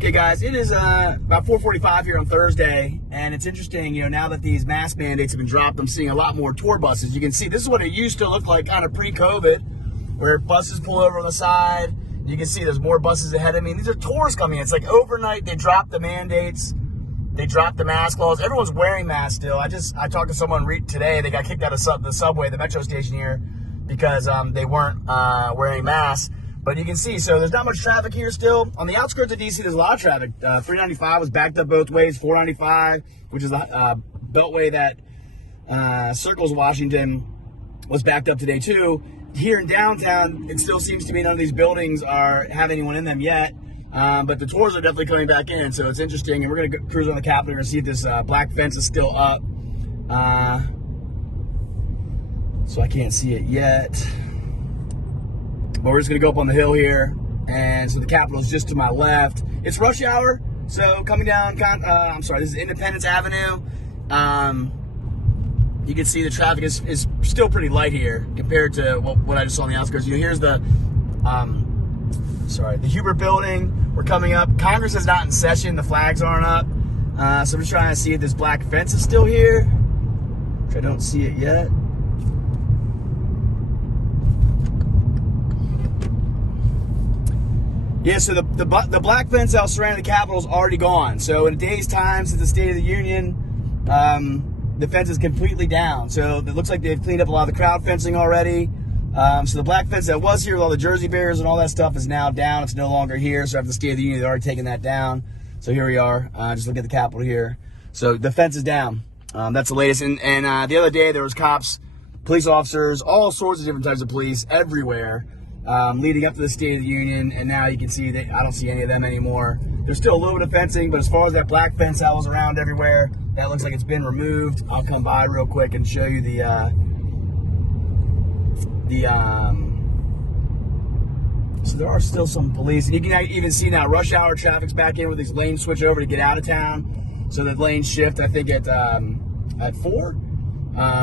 Okay, guys, it is about 4:45 here on Thursday, and it's interesting, now that these mask mandates have been dropped, I'm seeing a lot more tour buses. You can see this is what it used to look like kind of pre-COVID, where buses pull over on the side. You can see there's more buses ahead of me. These are tours coming in. It's like overnight they dropped the mandates, they dropped the mask laws. Everyone's wearing masks still. I talked to someone today. They got kicked out of the subway, the metro station here, because they weren't wearing masks. But you can see, so there's not much traffic here still. On the outskirts of D.C., there's a lot of traffic. 395 was backed up both ways. 495, which is the beltway that circles Washington, was backed up today too. Here in downtown, it still seems to me none of these buildings have anyone in them yet. But the tours are definitely coming back in, so it's interesting. And we're going to cruise on the Capitol and see if this black fence is still up. So I can't see it yet. But we're just going to go up on the hill here. And so the Capitol is just to my left. It's rush hour. So coming down, this is Independence Avenue. You can see the traffic is still pretty light here compared to what I just saw on the outskirts. Here's the Hubert Building. We're coming up. Congress is not in session. The flags aren't up. So I'm just trying to see if this black fence is still here, which I don't see it yet. Yeah, so the black fence that was surrounding the Capitol is already gone. So in a day's time since the State of the Union, the fence is completely down. So it looks like they've cleaned up a lot of the crowd fencing already. So the black fence that was here with all the Jersey barriers and all that stuff is now down. It's no longer here. So after the State of the Union, they've already taken that down. So here we are. Just look at the Capitol here. So the fence is down. That's the latest. And the other day there was cops, police officers, all sorts of different types of police everywhere. Leading up to the State of the Union, and now you can see that I don't see any of them anymore. There's still a little bit of fencing, but as far as that black fence that was around everywhere, that looks like it's been removed. I'll come by real quick and show you so there are still some police, and you can even see now rush hour traffic's back in with these lanes switch over to get out of town. So the lanes shift, I think at 4.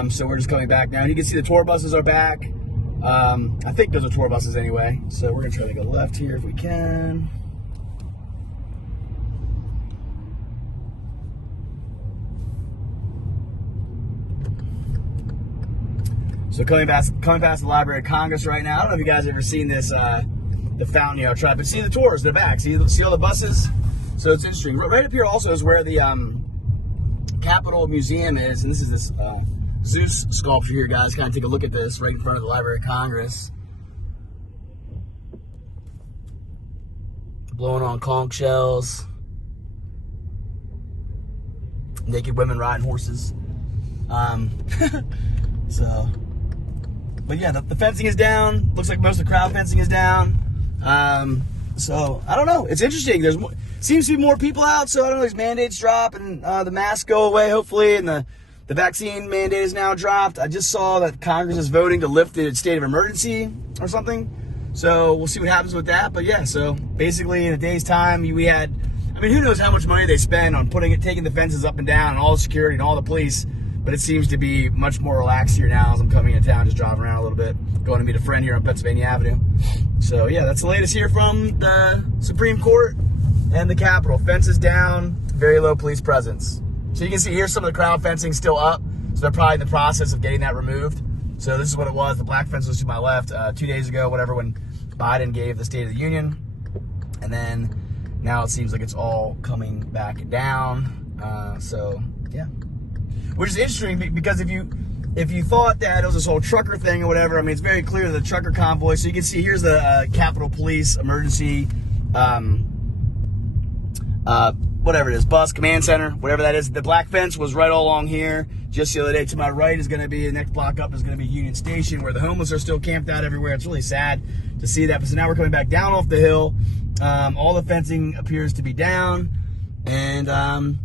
So we're just coming back now. And you can see the tour buses are back. I think those are tour buses anyway. So we're going to try to go left here if we can. So coming past the Library of Congress right now. I don't know if you guys have ever seen this, the fountain here. I'll try, but see the tours, the back. See all the buses? So it's interesting. Right up here also is where the Capitol Museum is. And this is this Zeus sculpture here, guys. Kind of take a look at this right in front of the Library of Congress. Blowing on conch shells. Naked women riding horses. But yeah, the fencing is down. Looks like most of the crowd fencing is down. So I don't know. It's interesting. Seems to be more people out. So I don't know. These mandates drop and the masks go away, hopefully, and the vaccine mandate is now dropped. I just saw that Congress is voting to lift the state of emergency or something. So we'll see what happens with that. But yeah, so basically in a day's time, who knows how much money they spend on taking the fences up and down and all the security and all the police. But it seems to be much more relaxed here now as I'm coming into town, just driving around a little bit, going to meet a friend here on Pennsylvania Avenue. So yeah, that's the latest here from the Supreme Court and the Capitol. Fences down, very low police presence. So you can see here some of the crowd fencing still up. So they're probably in the process of getting that removed. So this is what it was. The black fence was to my left 2 days ago, when Biden gave the State of the Union. And then now it seems like it's all coming back down. So yeah. Which is interesting because if you thought that it was this whole trucker thing or whatever, it's very clear the trucker convoy. So you can see here's the Capitol Police emergency, whatever it is, bus, command center, whatever that is. The black fence was right all along here. Just the other day, to my right is going to be, the next block up is going to be Union Station, where the homeless are still camped out everywhere. It's really sad to see that. But so now we're coming back down off the hill. All the fencing appears to be down. And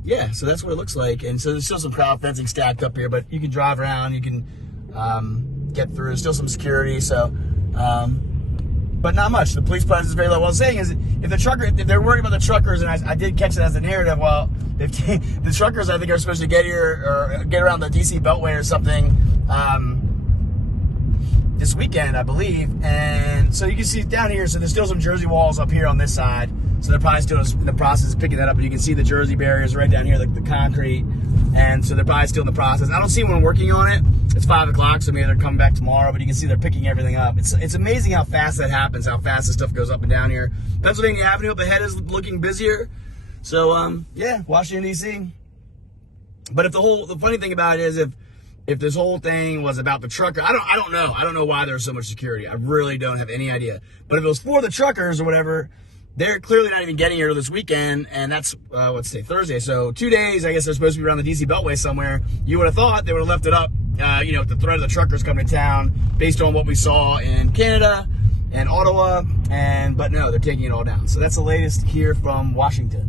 yeah, so that's what it looks like. And so there's still some crowd fencing stacked up here, but you can drive around, you can get through. There's still some security, so but not much. The police presence is very low. What I'm saying is, if they're worried about the truckers, and I did catch it as a narrative, well, the truckers I think are supposed to get here or get around the DC Beltway or something. this weekend, I believe. And so you can see down here, so there's still some Jersey walls up here on this side. So they're probably still in the process of picking that up, but you can see the Jersey barriers right down here, like the concrete. And so they're probably still in the process. I don't see anyone working on it. It's 5 o'clock, so maybe they're coming back tomorrow, but you can see they're picking everything up. It's amazing how fast that happens, how fast this stuff goes up and down here. Pennsylvania Avenue up ahead is looking busier. So, yeah, Washington, D.C. But if the funny thing about it is if this whole thing was about the trucker, I don't know. I don't know why there's so much security. I really don't have any idea. But if it was for the truckers or whatever, they're clearly not even getting here this weekend, and that's, what's today, Thursday. So 2 days, I guess they're supposed to be around the D.C. Beltway somewhere. You would have thought they would have left it up, with the threat of the truckers coming to town based on what we saw in Canada and Ottawa, but no, they're taking it all down. So that's the latest here from Washington.